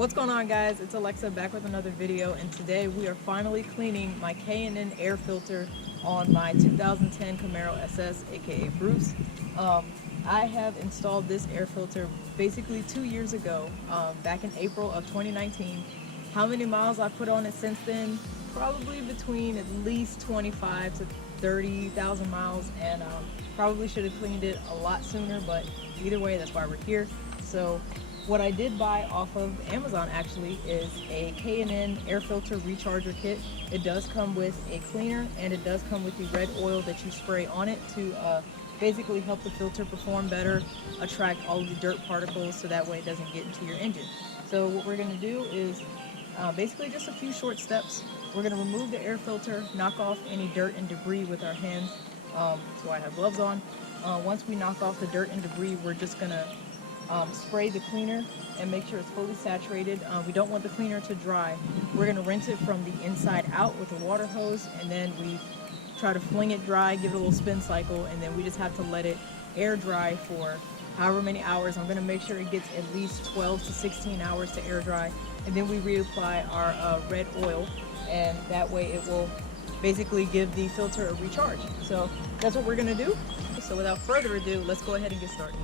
What's going on, guys? It's Alexa back with another video, and today we are finally cleaning my K&N air filter on my 2010 Camaro SS, aka Bruce. I have installed this air filter basically 2 years ago, back in April of 2019. How many miles I've put on it since then? Probably between at least 25 to 30,000 miles, and probably should have cleaned it a lot sooner, but either way, that's why we're here. So what I did buy off of Amazon actually is a K&N air filter recharger kit. It does come with a cleaner, and it does come with the red oil that you spray on it to basically help the filter perform better, attract all of the dirt particles so that way it doesn't get into your engine. So what we're going to do is basically just a few short steps. We're going to remove the air filter, knock off any dirt and debris with our hands, so I have gloves on. Once we knock off the dirt and debris, we're just going to spray the cleaner and make sure it's fully saturated. We don't want the cleaner to dry. We're going to rinse it from the inside out with a water hose, and then we try to fling it dry, give it a little spin cycle, and then we just have to let it air dry for however many hours. I'm going to make sure it gets at least 12 to 16 hours to air dry, and then we reapply our red oil, and that way it will basically give the filter a recharge. So that's what we're going to do. So without further ado, let's go ahead and get started.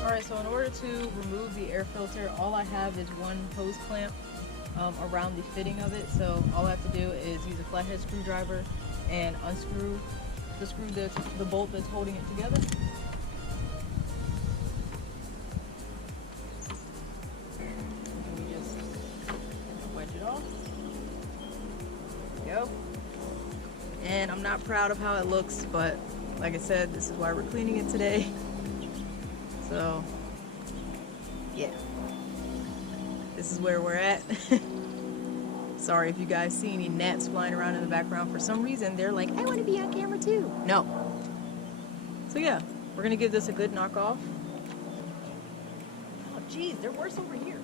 Alright, so in order to remove the air filter, all I have is one hose clamp around the fitting of it. So all I have to do is use a flathead screwdriver and unscrew the bolt that's holding it together. And I'm not proud of how it looks, but like I said, this is why we're cleaning it today. So yeah, this is where we're at. Sorry if you guys see any gnats flying around in the background. For some reason they're like, I want to be on camera too. No. So yeah, we're gonna give this a good knock off. Oh geez, they're worse over here.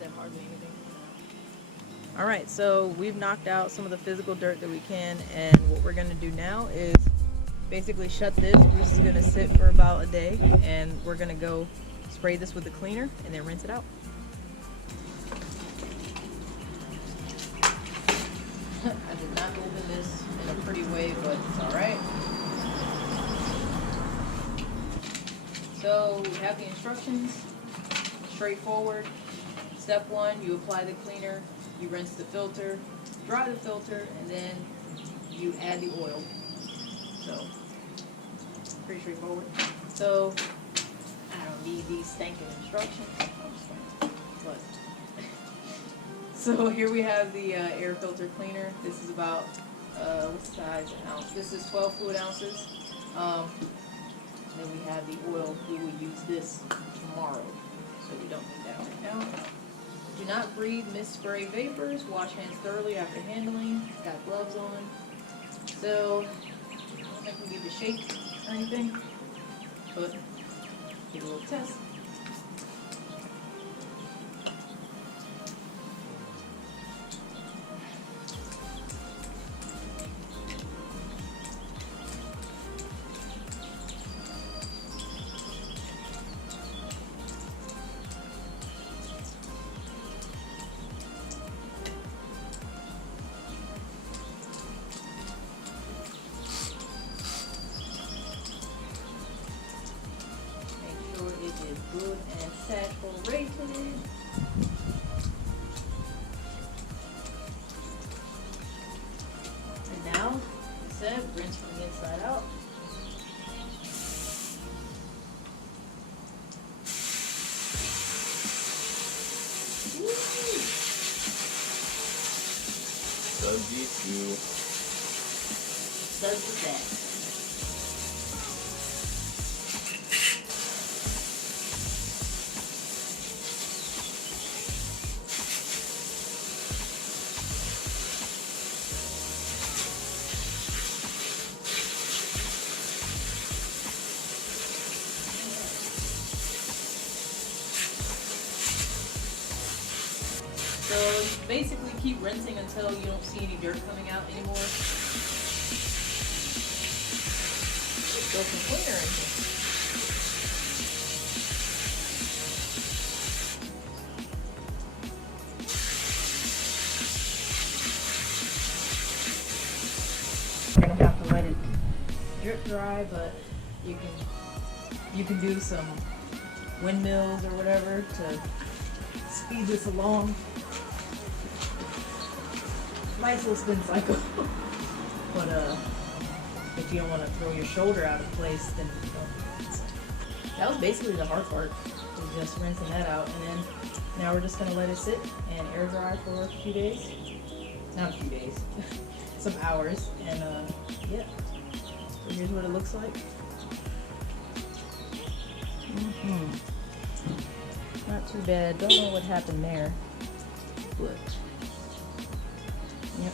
That hardly anything. Alright, so we've knocked out some of the physical dirt that we can, and what we're going to do now is basically shut this. Bruce is going to sit for about a day, and we're going to go spray this with the cleaner and then rinse it out. I did not open this in a pretty way, but it's alright. So we have the instructions, straightforward. Step 1, you apply the cleaner, you rinse the filter, dry the filter, and then you add the oil. So, pretty straightforward. So, I don't need these stinking instructions. But so here we have the air filter cleaner. This is about, what size ounce? This is 12 fluid ounces. Then we have the oil. We will use this tomorrow, so we don't need that right now. Do not breathe mist-spray vapors. Wash hands thoroughly after handling. Got gloves on. So, I don't think we need to shake or anything, but give a little test. It is good and saturated. And now, like I said, rinse from the inside out. So juicy. So is that. basically keep rinsing until you don't see any dirt coming out anymore. Let's throw some cleaner in here. You're gonna have to let it drip dry, but you can do some windmills or whatever to speed this along. Nice little spin cycle. But if you don't want to throw your shoulder out of place, then that was basically the hard part, was just rinsing that out. And then now we're just gonna let it sit and air dry for a few days. Not a few days, some hours. And yeah, so here's what it looks like. Not too bad. Don't know what happened there, but yep,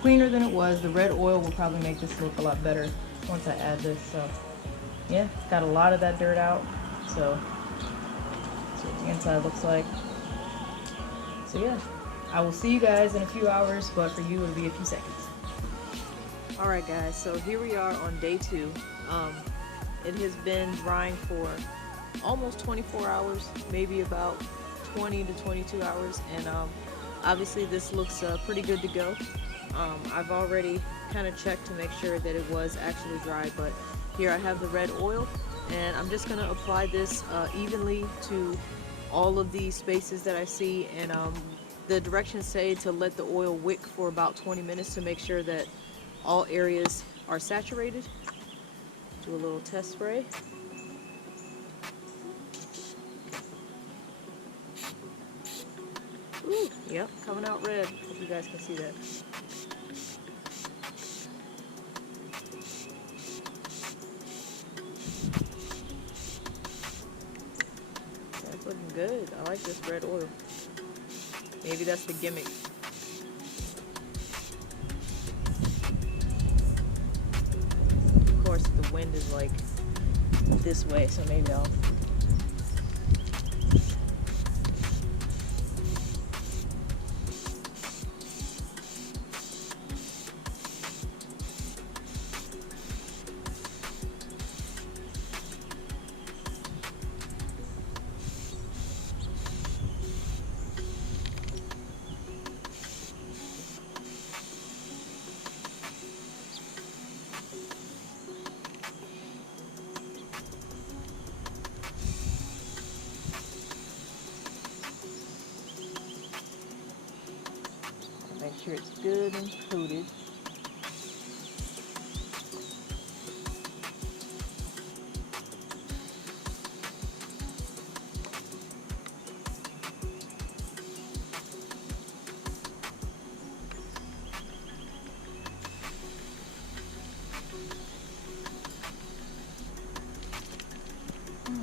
cleaner than it was. The red oil will probably make this look a lot better once I add this. So yeah, got a lot of that dirt out. So that's what the inside looks like. So yeah, I will see you guys in a few hours, but for you it'll be a few seconds. All right, guys. So here we are on day 2. It has been drying for almost 24 hours, maybe about 20 to 22 hours, and obviously this looks pretty good to go. I've already kind of checked to make sure that it was actually dry, but here I have the red oil, and I'm just going to apply this evenly to all of the spaces that I see. And the directions say to let the oil wick for about 20 minutes to make sure that all areas are saturated. Do a little test spray. Ooh, yep, coming out red. Hope you guys can see that. That's looking good. I like this red oil. Maybe that's the gimmick. Of course, the wind is like this way, so maybe I'll... Make sure it's good and coated.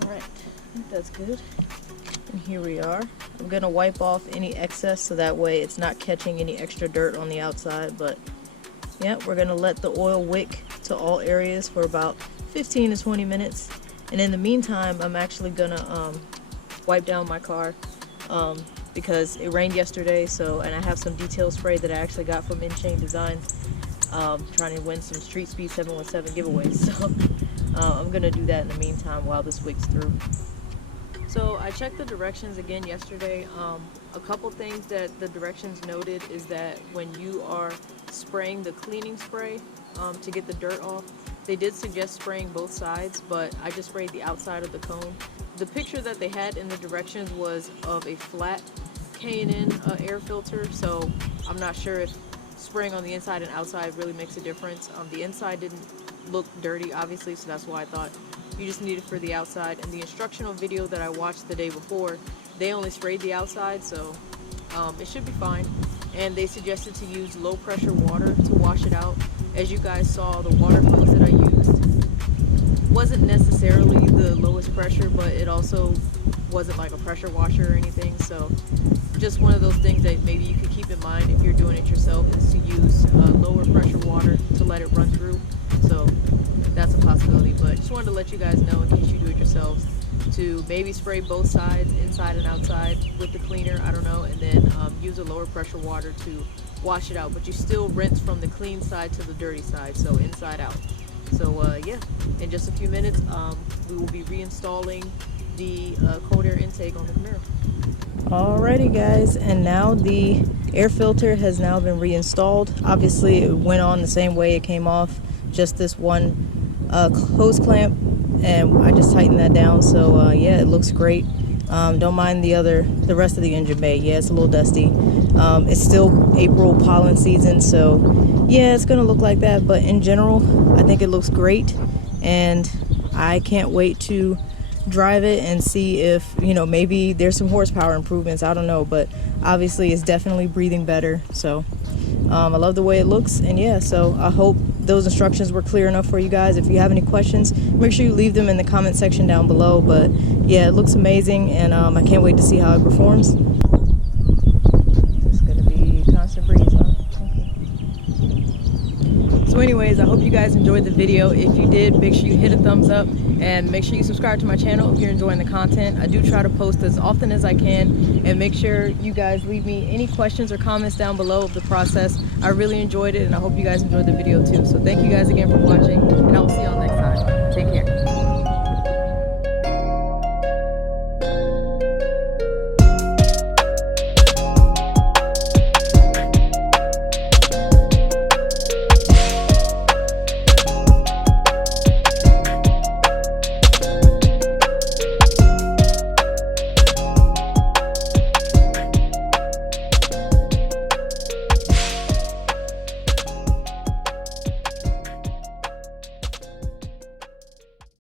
Alright, I think that's good. And here we are. I'm going to wipe off any excess so that way it's not catching any extra dirt on the outside. But yeah, we're going to let the oil wick to all areas for about 15 to 20 minutes. And in the meantime, I'm actually going to wipe down my car because it rained yesterday. So, and I have some detail spray that I actually got from In-Chain Designs, trying to win some Street Speed 717 giveaways. So I'm going to do that in the meantime while this wicks through. So I checked the directions again yesterday. A couple things that the directions noted is that when you are spraying the cleaning spray to get the dirt off, they did suggest spraying both sides, but I just sprayed the outside of the cone. The picture that they had in the directions was of a flat K&N air filter, so I'm not sure if spraying on the inside and outside really makes a difference. The inside didn't look dirty, obviously, so that's why I thought you just need it for the outside. And the instructional video that I watched the day before, they only sprayed the outside, so it should be fine. And they suggested to use low pressure water to wash it out. As you guys saw, the water hose that I used wasn't necessarily the lowest pressure, but it also wasn't like a pressure washer or anything. So just one of those things that maybe you could keep in mind if you're doing it yourself, is to use lower pressure water to let it run through. So that's a possibility, but just wanted to let you guys know in case you do it yourselves to maybe spray both sides, inside and outside, with the cleaner, I don't know, and then use a lower pressure water to wash it out. But you still rinse from the clean side to the dirty side, so inside out. So yeah, in just a few minutes, we will be reinstalling the cold air intake on the Camaro. Alrighty guys, and now the air filter has now been reinstalled. Obviously it went on the same way it came off, just this one hose clamp, and I just tightened that down. So yeah, it looks great. Don't mind the rest of the engine bay. Yeah, it's a little dusty. It's still April pollen season, so yeah, it's gonna look like that, but in general I think it looks great, and I can't wait to drive it and see if, you know, maybe there's some horsepower improvements. I don't know, but obviously it's definitely breathing better. So I love the way it looks, and yeah, so I hope those instructions were clear enough for you guys. If you have any questions, make sure you leave them in the comment section down below. But yeah, it looks amazing, and I can't wait to see how it performs. It's gonna be constant breeze, huh? So anyways, I hope you guys enjoyed the video. If you did, make sure you hit a thumbs up, and make sure you subscribe to my channel if you're enjoying the content. I do try to post as often as I can, and make sure you guys leave me any questions or comments down below of the process. I really enjoyed it, and I hope you guys enjoyed the video too. So thank you guys again for watching, and I will see y'all next time.